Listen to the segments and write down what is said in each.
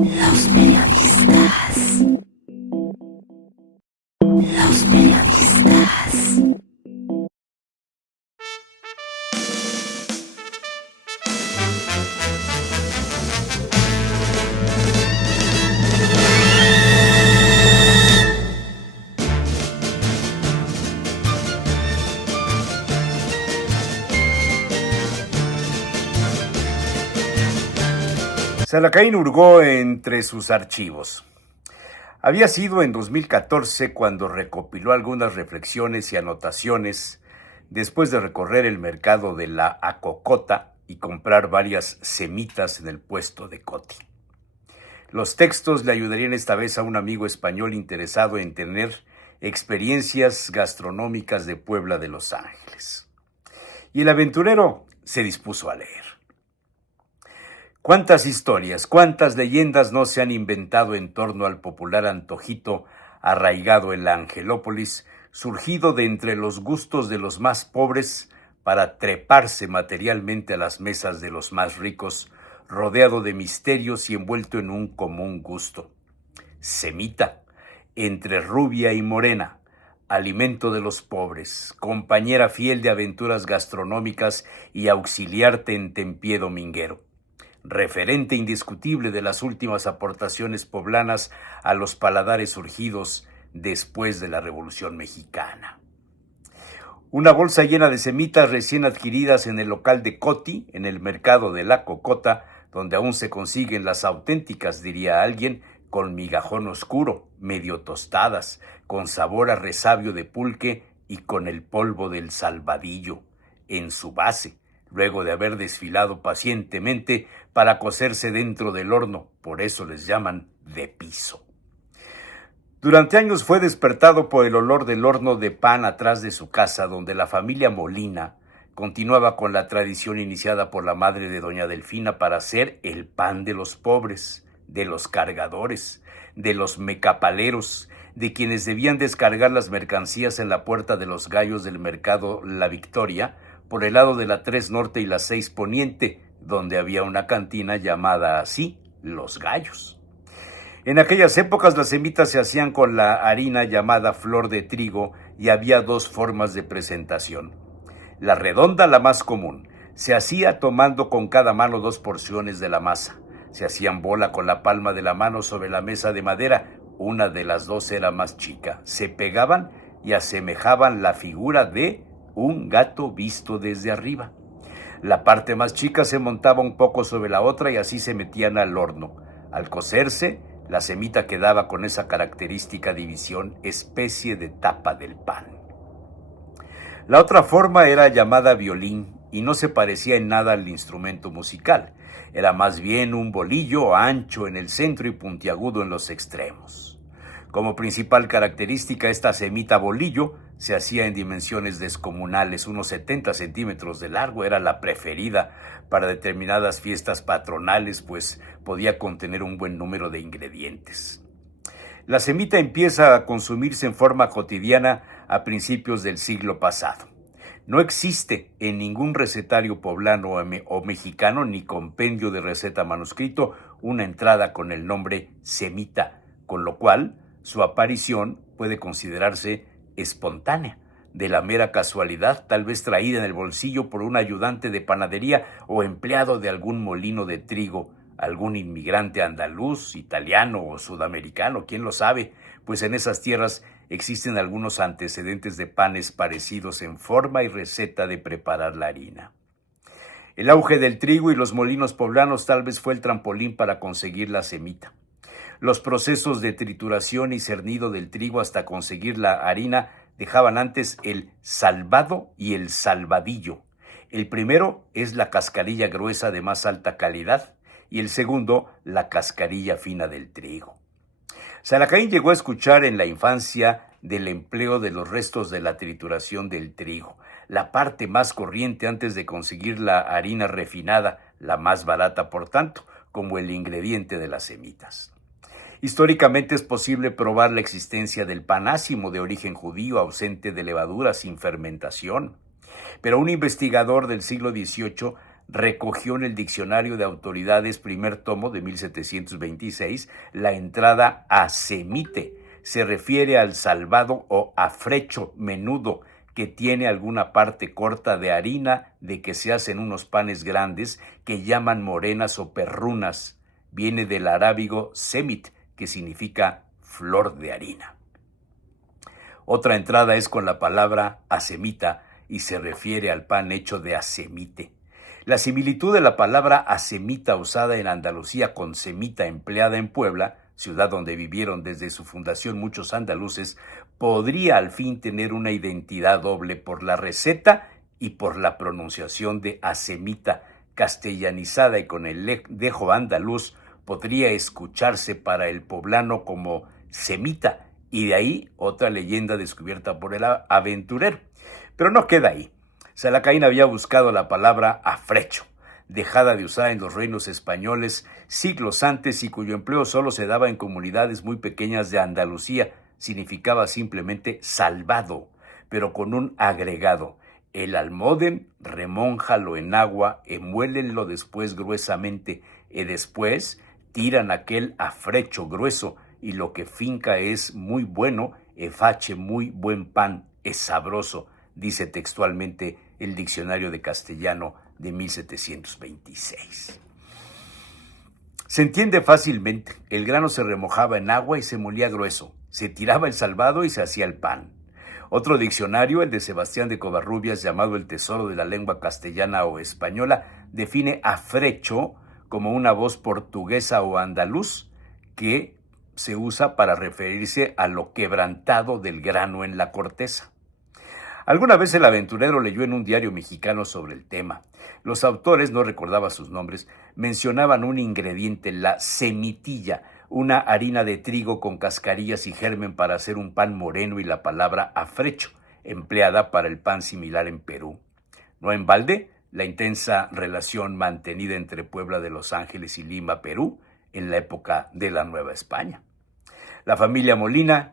Los periodistas. Los periodistas. Salacaín hurgó entre sus archivos. Había sido en 2014 cuando recopiló algunas reflexiones y anotaciones después de recorrer el mercado de la Acocota y comprar varias semitas en el puesto de Coti. Los textos le ayudarían esta vez a un amigo español interesado en tener experiencias gastronómicas de Puebla de Los Ángeles. Y el aventurero se dispuso a leer. ¿Cuántas historias, cuántas leyendas no se han inventado en torno al popular antojito arraigado en la Angelópolis, surgido de entre los gustos de los más pobres para treparse materialmente a las mesas de los más ricos, rodeado de misterios y envuelto en un común gusto? Semita, entre rubia y morena, alimento de los pobres, compañera fiel de aventuras gastronómicas y auxiliar tentempié dominguero. Referente indiscutible de las últimas aportaciones poblanas a los paladares surgidos después de la Revolución Mexicana. Una bolsa llena de semitas recién adquiridas en el local de Coti, en el mercado de la Cocota, donde aún se consiguen las auténticas, diría alguien, con migajón oscuro, medio tostadas, con sabor a resabio de pulque y con el polvo del salvadillo en su base, luego de haber desfilado pacientemente para cocerse dentro del horno, por eso les llaman de piso. Durante años fue despertado por el olor del horno de pan atrás de su casa, donde la familia Molina continuaba con la tradición iniciada por la madre de doña Delfina para hacer el pan de los pobres, de los cargadores, de los mecapaleros, de quienes debían descargar las mercancías en la puerta de los gallos del mercado La Victoria, por el lado de la 3 Norte y la 6 Poniente, donde había una cantina llamada así, Los Gallos. En aquellas épocas las semitas se hacían con la harina llamada flor de trigo y había dos formas de presentación. La redonda, la más común, se hacía tomando con cada mano 2 porciones de la masa. Se hacían bola con la palma de la mano sobre la mesa de madera, una de las dos era más chica. Se pegaban y asemejaban la figura de un gato visto desde arriba. La parte más chica se montaba un poco sobre la otra y así se metían al horno. Al cocerse, la semita quedaba con esa característica división, especie de tapa del pan. La otra forma era llamada violín y no se parecía en nada al instrumento musical. Era más bien un bolillo ancho en el centro y puntiagudo en los extremos. Como principal característica, esta semita bolillo se hacía en dimensiones descomunales, unos 70 centímetros de largo, era la preferida para determinadas fiestas patronales, pues podía contener un buen número de ingredientes. La semita empieza a consumirse en forma cotidiana a principios del siglo pasado. No existe en ningún recetario poblano o mexicano ni compendio de receta manuscrito una entrada con el nombre semita, con lo cual su aparición puede considerarse espontánea, de la mera casualidad, tal vez traída en el bolsillo por un ayudante de panadería o empleado de algún molino de trigo, algún inmigrante andaluz, italiano o sudamericano, quién lo sabe, pues en esas tierras existen algunos antecedentes de panes parecidos en forma y receta de preparar la harina. El auge del trigo y los molinos poblanos tal vez fue el trampolín para conseguir la semita. Los procesos de trituración y cernido del trigo hasta conseguir la harina dejaban antes el salvado y el salvadillo. El primero es la cascarilla gruesa de más alta calidad y el segundo la cascarilla fina del trigo. Salacaín llegó a escuchar en la infancia del empleo de los restos de la trituración del trigo, la parte más corriente antes de conseguir la harina refinada, la más barata por tanto, como el ingrediente de las semitas. Históricamente es posible probar la existencia del pan ácimo de origen judío ausente de levadura sin fermentación. Pero un investigador del siglo XVIII recogió en el Diccionario de Autoridades, primer tomo de 1726, la entrada acemite. Se refiere al salvado o afrecho menudo que tiene alguna parte corta de harina de que se hacen unos panes grandes que llaman morenas o perrunas. Viene del arábigo semit, que significa flor de harina. Otra entrada es con la palabra acemita y se refiere al pan hecho de acemite. La similitud de la palabra acemita usada en Andalucía con semita empleada en Puebla, ciudad donde vivieron desde su fundación muchos andaluces, podría al fin tener una identidad doble por la receta y por la pronunciación de acemita, castellanizada y con el dejo andaluz, podría escucharse para el poblano como semita, y de ahí otra leyenda descubierta por el aventurero. Pero no queda ahí. Salacaín había buscado la palabra afrecho, dejada de usar en los reinos españoles siglos antes y cuyo empleo solo se daba en comunidades muy pequeñas de Andalucía. Significaba simplemente salvado, pero con un agregado. El almoden, remónjalo en agua, emuélenlo después gruesamente, y después tiran aquel afrecho grueso, y lo que finca es muy bueno, fache muy buen pan, es sabroso, dice textualmente el Diccionario de Castellano de 1726. Se entiende fácilmente, el grano se remojaba en agua y se molía grueso, se tiraba el salvado y se hacía el pan. Otro diccionario, el de Sebastián de Covarrubias, llamado El Tesoro de la Lengua Castellana o Española, define afrecho como una voz portuguesa o andaluz que se usa para referirse a lo quebrantado del grano en la corteza. Alguna vez el aventurero leyó en un diario mexicano sobre el tema. Los autores, no recordaba sus nombres, mencionaban un ingrediente, la semitilla, una harina de trigo con cascarillas y germen para hacer un pan moreno, y la palabra afrecho, empleada para el pan similar en Perú. No en balde, la intensa relación mantenida entre Puebla de Los Ángeles y Lima, Perú, en la época de la Nueva España. La familia Molina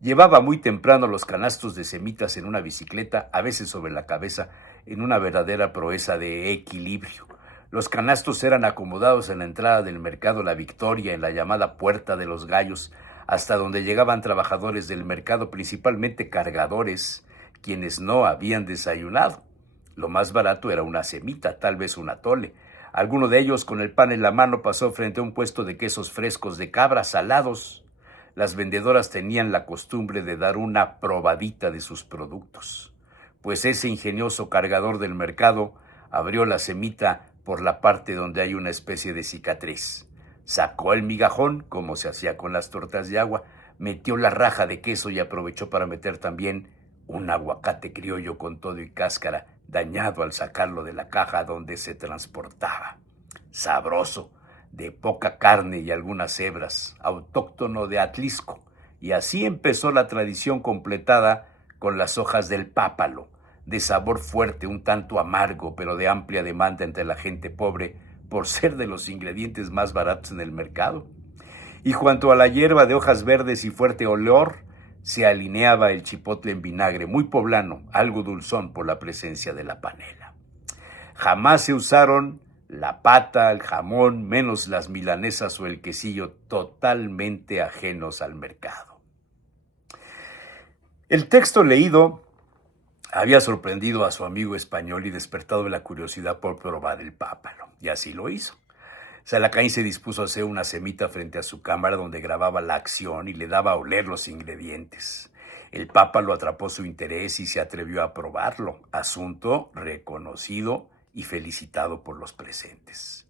llevaba muy temprano los canastos de semitas en una bicicleta, a veces sobre la cabeza, en una verdadera proeza de equilibrio. Los canastos eran acomodados en la entrada del mercado La Victoria, en la llamada Puerta de los Gallos, hasta donde llegaban trabajadores del mercado, principalmente cargadores, quienes no habían desayunado. Lo más barato era una semita, tal vez un atole. Alguno de ellos, con el pan en la mano, pasó frente a un puesto de quesos frescos de cabra salados. Las vendedoras tenían la costumbre de dar una probadita de sus productos, pues ese ingenioso cargador del mercado abrió la semita por la parte donde hay una especie de cicatriz. Sacó el migajón, como se hacía con las tortas de agua, metió la raja de queso y aprovechó para meter también un aguacate criollo con todo y cáscara, dañado al sacarlo de la caja donde se transportaba. Sabroso, de poca carne y algunas hebras, autóctono de Atlisco, y así empezó la tradición completada con las hojas del pápalo, de sabor fuerte, un tanto amargo, pero de amplia demanda entre la gente pobre, por ser de los ingredientes más baratos en el mercado. Y junto a la hierba de hojas verdes y fuerte olor, se alineaba el chipotle en vinagre, muy poblano, algo dulzón por la presencia de la panela. Jamás se usaron la pata, el jamón, menos las milanesas o el quesillo, totalmente ajenos al mercado. El texto leído había sorprendido a su amigo español y despertado la curiosidad por probar el pápalo, y así lo hizo. Salacaín se dispuso a hacer una semita frente a su cámara donde grababa la acción y le daba a oler los ingredientes. El pápalo atrapó su interés y se atrevió a probarlo, asunto reconocido y felicitado por los presentes.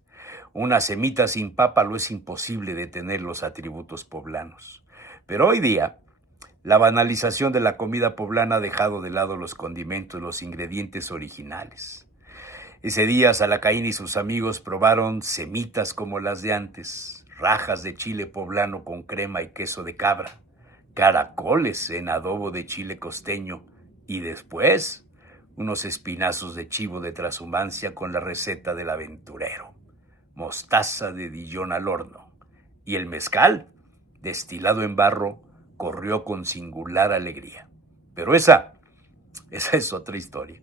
Una semita sin pápalo es imposible de tener los atributos poblanos. Pero hoy día, la banalización de la comida poblana ha dejado de lado los condimentos, los ingredientes originales. Ese día Salacaín y sus amigos probaron semitas como las de antes, rajas de chile poblano con crema y queso de cabra, caracoles en adobo de chile costeño y después unos espinazos de chivo de trashumancia con la receta del aventurero, mostaza de Dijon al horno, y el mezcal, destilado en barro, corrió con singular alegría. Pero esa es otra historia.